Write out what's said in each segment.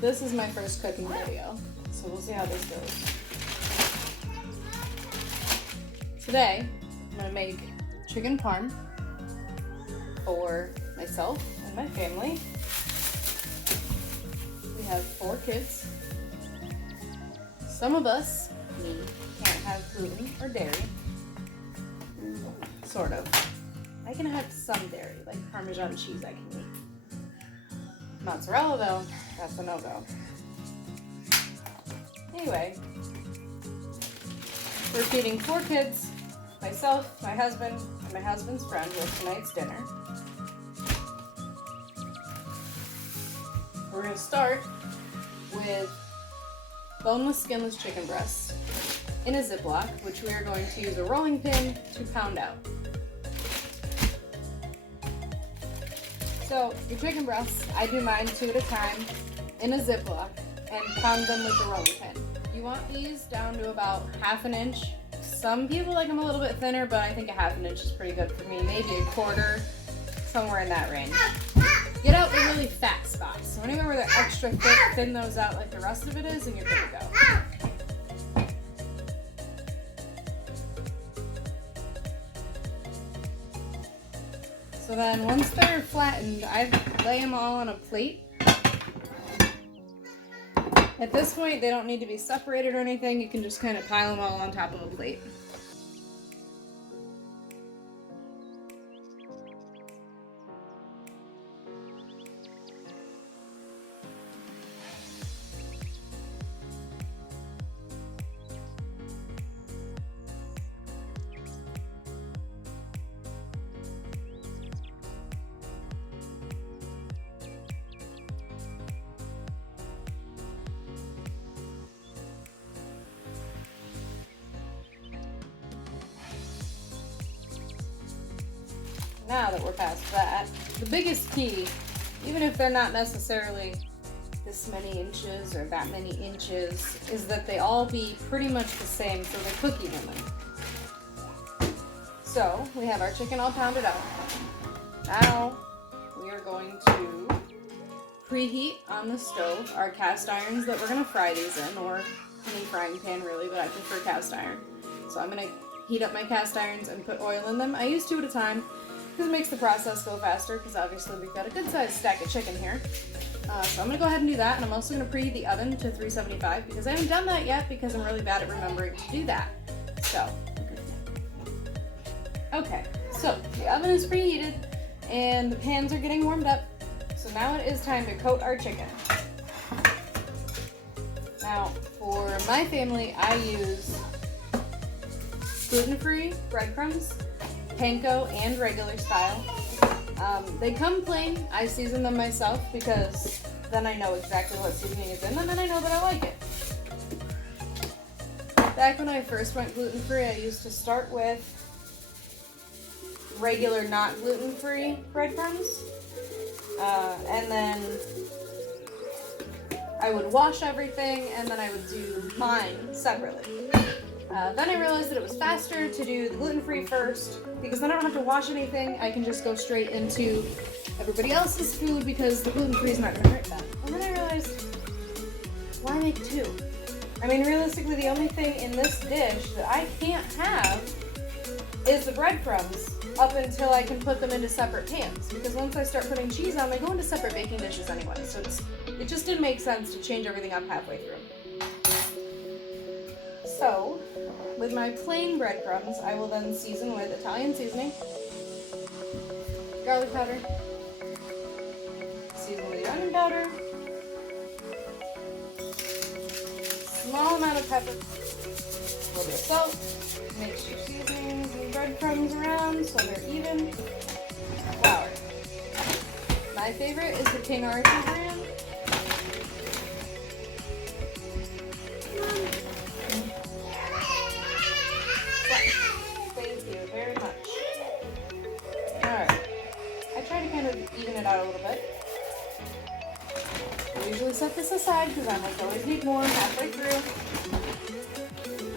this is my first cooking video, so we'll see how this goes. Today, I'm gonna make chicken parm for myself and my family. We have 4 kids. Some of us, me, can't have gluten or dairy. Sort of. I can have some dairy, like Parmesan cheese I can eat. Mozzarella though, that's a no-go. Anyway, we're feeding 4 kids, myself, my husband, and my husband's friend with tonight's dinner. We're going to start with boneless, skinless chicken breasts in a Ziploc, which we are going to use a rolling pin to pound out. So, your chicken breasts, I do mine 2 at a time in a Ziploc and pound them with the rolling pin. You want these down to about 1/2 inch. Some people like them a little bit thinner, but I think 1/2 inch is pretty good for me. Maybe 1/4, somewhere in that range. Get out the really fat spots. So anywhere where they're extra thick, thin those out like the rest of it is, and you're good to go. So then once they're flattened, I lay them all on a plate. At this point, they don't need to be separated or anything. You can just kind of pile them all on top of a plate. Now that we're past that, the biggest key, even if they're not necessarily this many inches or that many inches, is that they all be pretty much the same for the cookie evenly. So, we have our chicken all pounded out. Now, we are going to preheat on the stove our cast irons that we're going to fry these in, or any frying pan really, but I prefer cast iron. So I'm going to heat up my cast irons and put oil in them. I use 2 at a time, because it makes the process go faster, because obviously we've got a good sized stack of chicken here. So I'm going to go ahead and do that, and I'm also going to preheat the oven to 375, because I haven't done that yet, because I'm really bad at remembering to do that. So, okay, so the oven is preheated, and the pans are getting warmed up, so now it is time to coat our chicken. Now, for my family, I use gluten-free breadcrumbs, panko, and regular style. They come plain. I season them myself because then I know exactly what seasoning is in them and I know that I like it. Back when I first went gluten-free, I used to start with regular not gluten-free breadcrumbs, and then I would wash everything and then I would do mine separately. Then I realized that it was faster to do the gluten-free first, because then I don't have to wash anything. I can just go straight into everybody else's food because the gluten-free is not going to hurt them. And then I realized, why make 2? I mean, realistically, the only thing in this dish that I can't have is the breadcrumbs up until I can put them into separate pans. Because once I start putting cheese on, they go into separate baking dishes anyway. So it just didn't make sense to change everything up halfway through. So, with my plain breadcrumbs, I will then season with Italian seasoning, garlic powder, season with onion powder, small amount of pepper, a little bit of salt, mix your seasonings and breadcrumbs around so they're even, flour. My favorite is the King Arthur brand. Even it out a little bit. I usually set this aside because I'm like, always need more halfway through.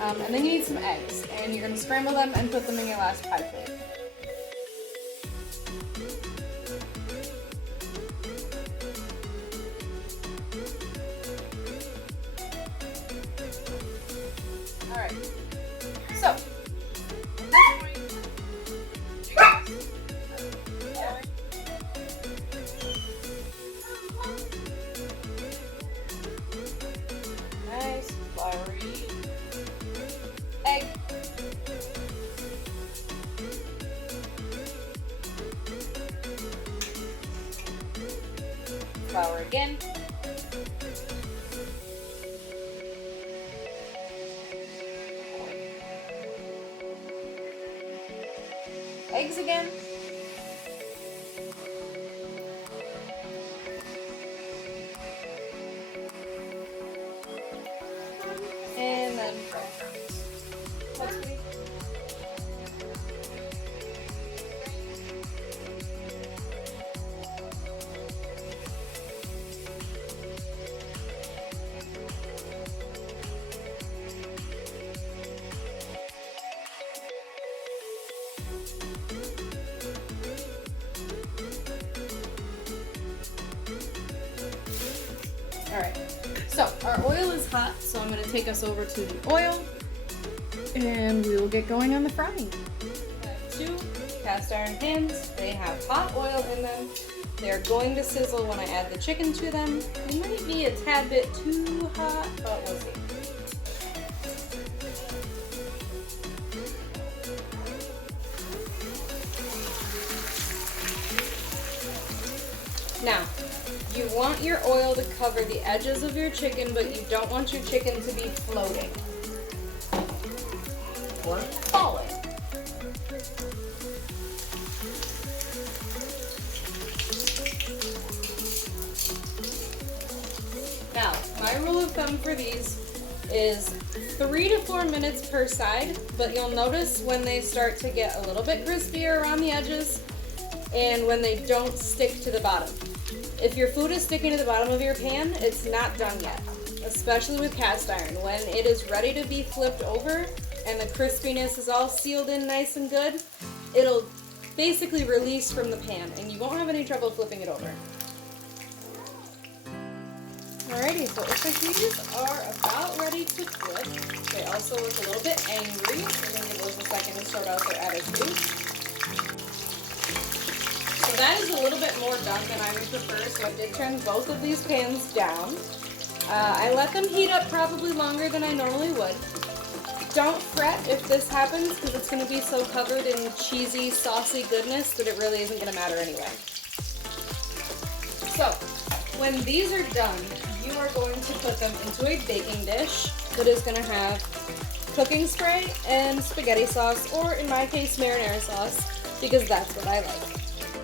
And then you need some eggs, and you're going to scramble them and put them in your last pie plate. flour again. Eggs again. And then breadcrumbs. What's pretty? Alright, so our oil is hot, so I'm going to take us over to the oil and we will get going on the frying. I have 2 cast iron pans. They have hot oil in them. They're going to sizzle when I add the chicken to them. They might be a tad bit too hot, but we'll see. Now, you want your oil to cover the edges of your chicken, but you don't want your chicken to be floating or falling. Now, my rule of thumb for these is 3 to 4 minutes per side, but you'll notice when they start to get a little bit crispier around the edges and when they don't stick to the bottom. If your food is sticking to the bottom of your pan, it's not done yet, especially with cast iron. When it is ready to be flipped over and the crispiness is all sealed in nice and good, it'll basically release from the pan and you won't have any trouble flipping it over. Alrighty, so it looks like these are about ready to flip. They also look a little bit angry. We're going to give those a second to sort out their attitude. So that is a little bit more done than I would prefer, so I did turn both of these pans down. I let them heat up probably longer than I normally would. Don't fret if this happens, because it's going to be so covered in cheesy, saucy goodness that it really isn't going to matter anyway. So, when these are done, you are going to put them into a baking dish that is going to have cooking spray and spaghetti sauce, or in my case, marinara sauce, because that's what I like.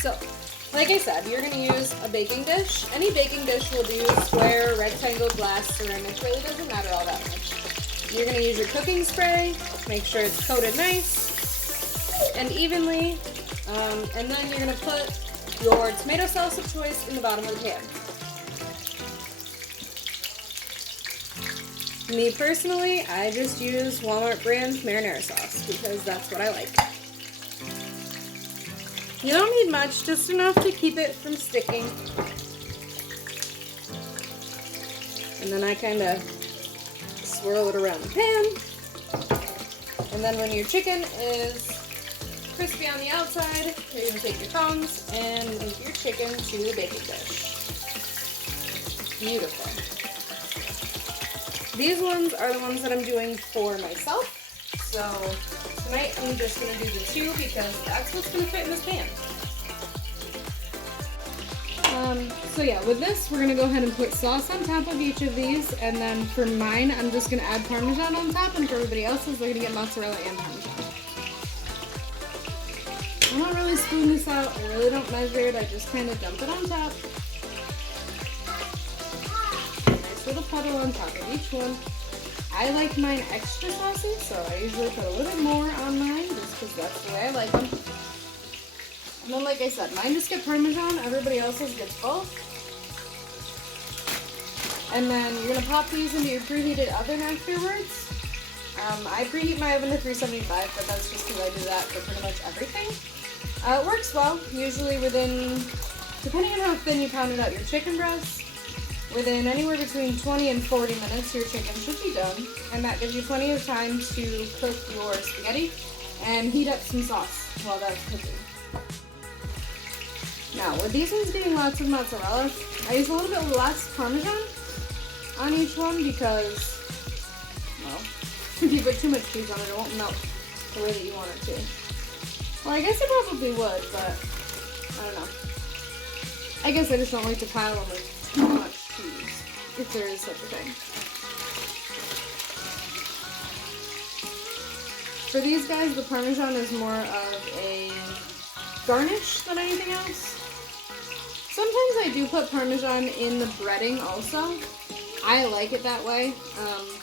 So, like I said, you're going to use a baking dish. Any baking dish will do, square, rectangle, glass, ceramic, really doesn't matter all that much. You're going to use your cooking spray, make sure it's coated nice and evenly, and then you're going to put your tomato sauce of choice in the bottom of the pan. Me personally, I just use Walmart brand marinara sauce because that's what I like. You don't need much, just enough to keep it from sticking. And then I kind of swirl it around the pan. And then when your chicken is crispy on the outside, you're going to take your tongs and move your chicken to the baking dish. Beautiful. These ones are the ones that I'm doing for myself. So tonight I'm just going to do the 2 because that's what's going to fit in this pan. So yeah, with this we're going to go ahead and put sauce on top of each of these, and then for mine I'm just going to add Parmesan on top, and for everybody else's they're going to get Mozzarella and Parmesan. I don't really spoon this out, I really don't measure it, I just kind of dump it on top. Nice little puddle on top of each one. I like mine extra saucy, so I usually put a little bit more on mine just because that's the way I like them. And then, like I said, mine just get Parmesan, everybody else's gets both. And then you're going to pop these into your preheated oven afterwards. I preheat my oven to 375, but that's just because I do that for pretty much everything. It works well, usually within, depending on how thin you pounded out your chicken breast, within anywhere between 20 and 40 minutes, your chicken should be done, and that gives you plenty of time to cook your spaghetti and heat up some sauce while that's cooking. Now, with these ones being lots of mozzarella, I use a little bit less Parmesan on each one because, well, if you put too much cheese on it, it won't melt the way that you want it to. Well, I guess it probably would, but I don't know. I guess I just don't like to pile them with too much cheese, if there is such a thing. For these guys, the Parmesan is more of a garnish than anything else. Sometimes I do put Parmesan in the breading also. I like it that way,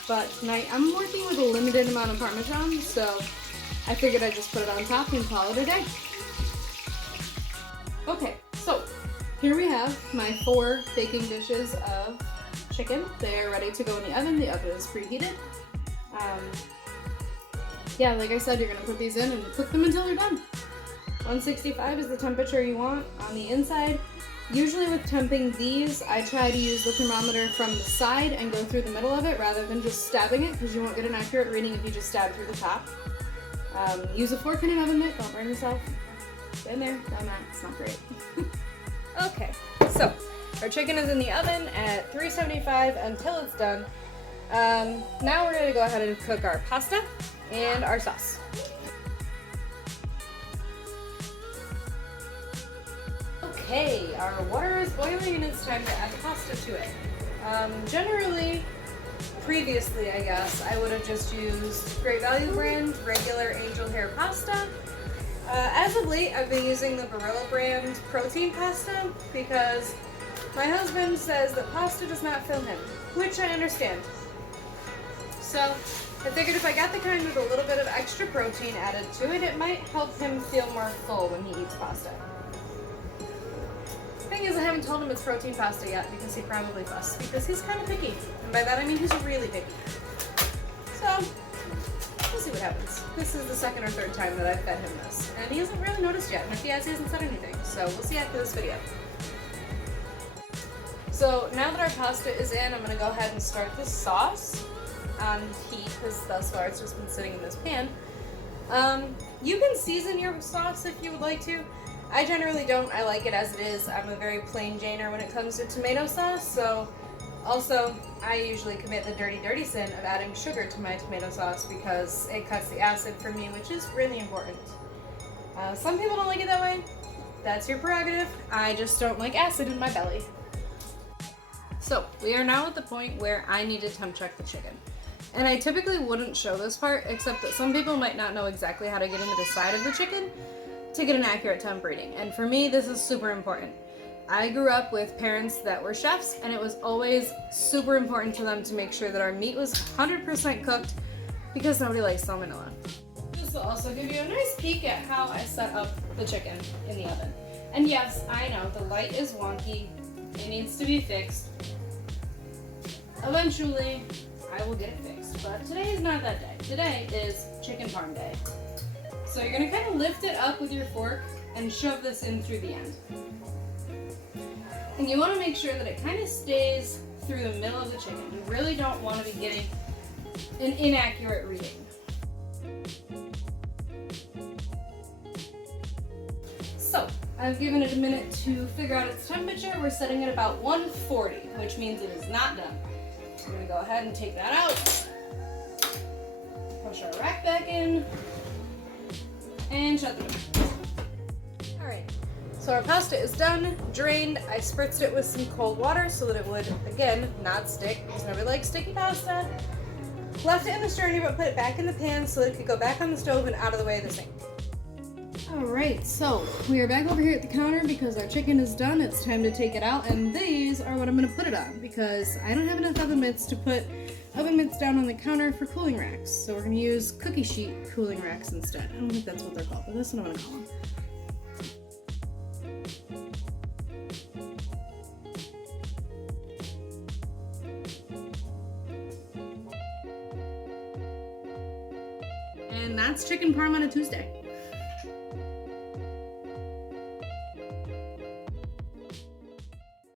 but tonight I'm working with a limited amount of Parmesan, so I figured I'd just put it on top and call it a day. Okay, so here we have my 4 baking dishes of chicken. They are ready to go in the oven. The oven is preheated. Yeah, like I said, you're going to put these in and cook them until they're done. 165 is the temperature you want on the inside. Usually with temping these, I try to use the thermometer from the side and go through the middle of it rather than just stabbing it, because you won't get an accurate reading if you just stab through the top. Use a fork and an oven mitt, don't burn yourself. Been there, done that, it's not great. Okay, so our chicken is in the oven at 375 until it's done. Now we're going to go ahead and cook our pasta and our sauce. Okay, our water is boiling and it's time to add the pasta to it. Generally, previously I guess, I would have just used Great Value brand regular angel hair pasta. As of late, I've been using the Barilla brand protein pasta because my husband says that pasta does not fill him, which I understand. So I figured if I got the kind with a little bit of extra protein added to it, it might help him feel more full when he eats pasta. The thing is, I haven't told him it's protein pasta yet because he probably fussed, because he's kind of picky. And by that I mean he's really picky. So, we'll see what happens. This is the 2nd or 3rd time that I've fed him this, and he hasn't really noticed yet, and if he has, he hasn't said anything. So we'll see after this video. So now that our pasta is in, I'm going to go ahead and start this sauce on heat, because thus far it's just been sitting in this pan. You can season your sauce if you would like to. I generally don't. I like it as it is. I'm a very plain Janer when it comes to tomato sauce, so also I usually commit the dirty sin of adding sugar to my tomato sauce because it cuts the acid for me, which is really important. Some people don't like it that way. That's your prerogative. I just don't like acid in my belly. So we are now at the point where I need to temp check the chicken. And I typically wouldn't show this part, except that some people might not know exactly how to get into the side of the chicken to get an accurate temp reading. And for me, this is super important. I grew up with parents that were chefs, and it was always super important to them to make sure that our meat was 100% cooked, because nobody likes salmonella. This will also give you a nice peek at how I set up the chicken in the oven. And yes, I know, the light is wonky. It needs to be fixed. Eventually, I will get it fixed, but today is not that day. Today is chicken parm day. So you're going to kind of lift it up with your fork and shove this in through the end. And you want to make sure that it kind of stays through the middle of the chicken. You really don't want to be getting an inaccurate reading. So, I've given it a minute to figure out its temperature. We're setting it about 140, which means it is not done. I'm going to go ahead and take that out. Push our rack back in. And shut the door. Alright, so our pasta is done, drained. I spritzed it with some cold water so that it would, again, not stick, because nobody likes sticky pasta. Left it in the strainer, but put it back in the pan so that it could go back on the stove and out of the way of the sink. Alright, so we are back over here at the counter because our chicken is done. It's time to take it out, and these are what I'm going to put it on because I don't have enough oven mitts to put oven mitts down on the counter for cooling racks. So we're going to use cookie sheet cooling racks instead. I don't think that's what they're called, but this is what I'm going to call them. And that's chicken parm on a Tuesday.